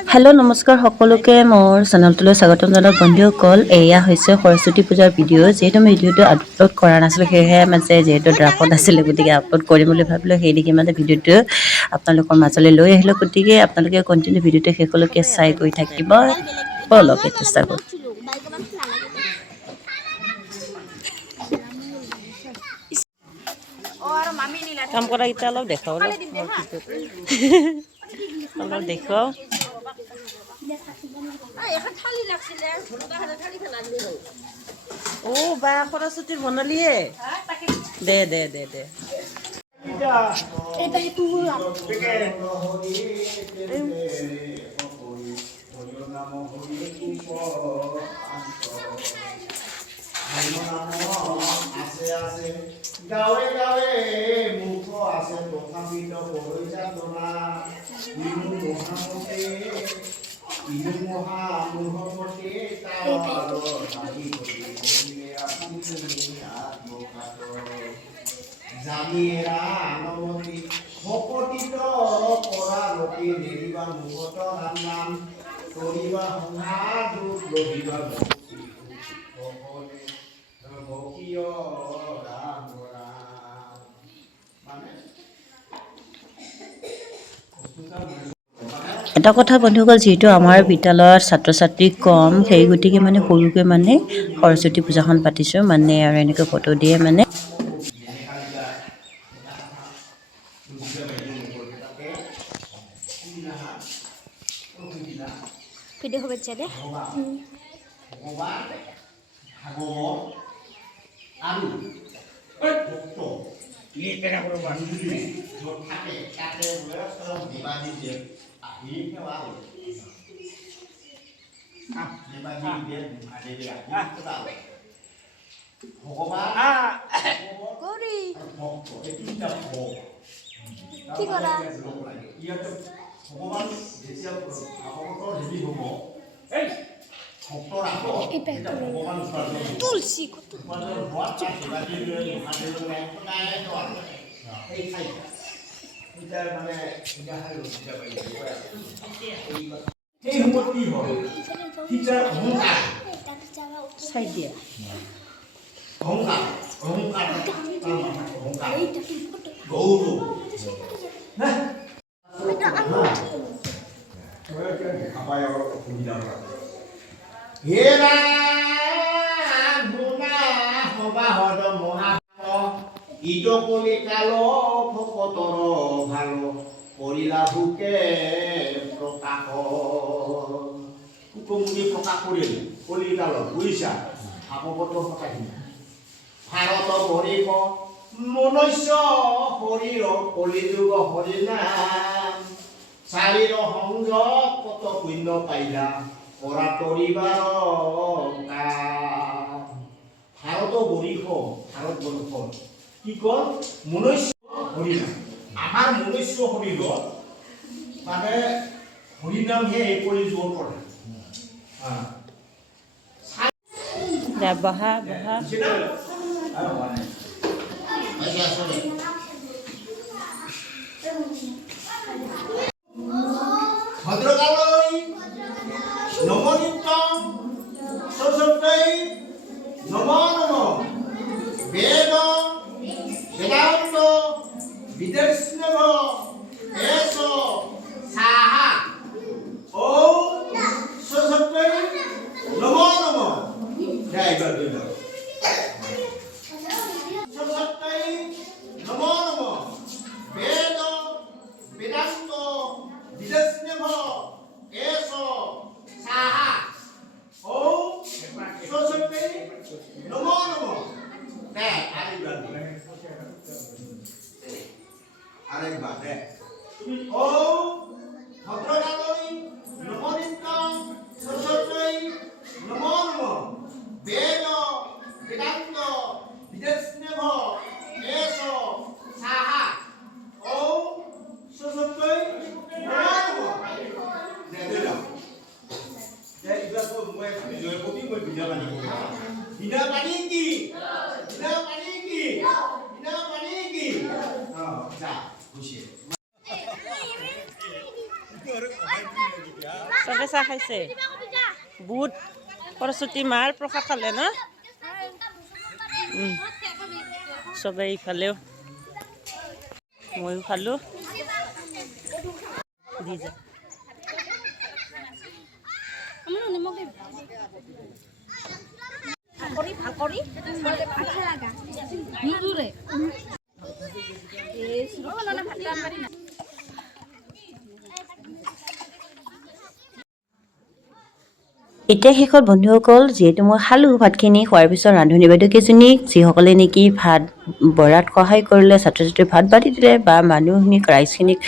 hello' নমস্কাৰ সকলোকে মোৰ চেনেলটোলৈ স্বাগতম জনাওক বন্ধুসকল এয়া হৈছে সৰস্বতী পূজাৰ ভিডিঅ' যিহেতু মই ভিডিঅ'টো আপলোড কৰা নাছিলোঁ সেয়েহে মানে যিহেতু ড্ৰাফত আছিলে গতিকে আপলোড কৰিম বুলি ভাবিলোঁ সেই দেখি মানে ভিডিঅ'টো আপোনালোকৰ মাজলৈ লৈ আহিলোঁ গতিকে আপোনালোকে কণ্টিনিউ ভিডিঅ'টো শেষলৈকে চাই গৈ থাকিব বলক চেষ্টা কৰোঁ কাম কৰা কেইটা অলপ দেখাও অলপ দেখুৱাও ও বা সৰস্বতীৰ বনালিয়ে দে দে দে দে গাঁৱে গাঁৱে মুখ আছে তথাপিত পৰৈ যাতনা ইনু মহামুহমতে তাৱালৰ লাগি গ'লে আপুনি আত্মঘাত জামিৰা আনমতি ভকতিত পৰা ৰতি নেৰিবা মুখত নাম কৰিবা সংসাৰ দুখ লভিবা ভক্তি ভকীয় এটা কথা বন্ধুসকল যিহেতু আমাৰ বিদ্যালয়ত ছাত্ৰ ছাত্ৰী কম সেই গতিকে মানে সৰুকৈ মানে সৰস্বতী পূজাখন পাতিছোঁ মানে আৰু এনেকৈ ফটো দিয়ে মানে ভিডিঅ' শুভেচ্ছা দে কি কৰা তুলসী চাই দিয়া ইদকলি কাল ভকতৰ ভাল কৰিলা ভোকে প্ৰকাশ কুকমুনি প্ৰকাশ কৰিল কলিকালত বুজিছা ভাগৱত কথাখিনি ভাৰত ভৰিব মনুষ্য শৰীৰ কলিযুগ হৰিনাম চাৰিৰ সংযোগ কত পুণ্য পাইলা কৰা তৰিবাৰ ভাৰত বৰিষ ভাৰতবৰ্ষ কি কল মনুষ্য হৰিনাম আমাৰ মনুষ্য শৰীৰত মানে হৰিনামহে এই কলিযুগৰ কৰে বহা বহা ভদ্ৰকালৈ নমনিত্যং সৰস্বতী নম নম বেদ বেদান্ত বিদর্শনভ এস সাহা ওম সরস্বতী নম নম জয় গুরু সরস্বতী নম নম বেদ বেদান্ত বিদর্শনভ এস সাহা ওম সরস্বতী নম নম জয় আরেকবার দেখ ও ভদ্রকালী নমনিত্যং সরস্বতী নম নম বেদ বেদান্ত বিদর্শনভ এস সাহা ও সরস্বতী নম নম এইবাৰ মই জয়পতি মই বিনা পানী বিনা পানী কি বিনা পানী কি বিনা পানী কি যা খুশি চবে চাহ খাইছে বুট সৰস্বতী মাৰ প্ৰসাদ খালে ন চবে ইফালেও ময়ো খালোঁ দি যা এতিয়া শেষত বন্ধুসকল যিহেতু মই খালোঁ ভাতখিনি খোৱাৰ পিছত ৰান্ধনি বাইদেউকেইজনীক যিসকলে নেকি ভাত বঢ়াত সহায় কৰিলে ছাত্ৰ ছাত্ৰীক ভাত বাঢ়ি দিলে বা মানুহখিনিক ৰাইজখিনিক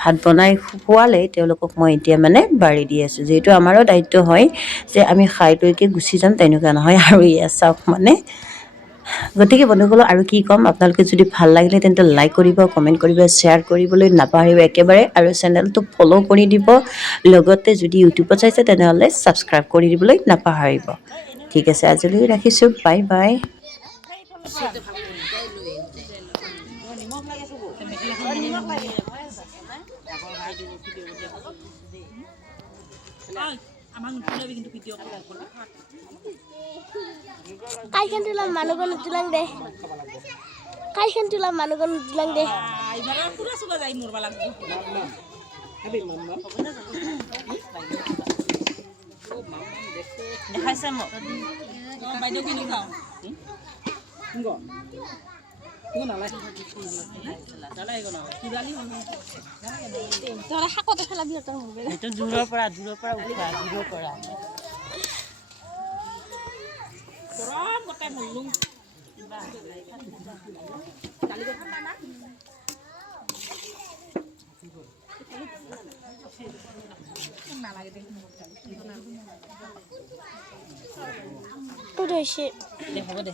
ভাত বনাই খোৱালে তেওঁলোকক মই এতিয়া মানে বাঢ়ি দি আছোঁ যিহেতু আমাৰো দায়িত্ব হয় যে আমি খাই লৈকে গুচি যাম তেনেকুৱা নহয় আৰু এয়া চাওক মানে গতিকে বন্ধুসকল আৰু কি ক'ম আপোনালোকে যদি ভাল লাগিলে তেন্তে লাইক কৰিব কমেণ্ট কৰিব শ্বেয়াৰ কৰিবলৈ নাপাহৰিব একেবাৰে আৰু চেনেলটো ফ'ল' কৰি দিব লগতে যদি ইউটিউবত চাইছে তেনেহ'লে ছাবস্ক্ৰাইব কৰি দিবলৈ নাপাহৰিব ঠিক আছে আজিলৈ ৰাখিছোঁ বাই বাই কাইখান তুলাম মানুহজন তুলাং দে কাইখান তুলাম মানুহজন তুলাং দে দেখাইছে মোক বাইদেউ কিনি খাওঁ দূৰৰ পৰা উঠা দূৰৰ পৰা ক'ত হৈছে হ'ব দে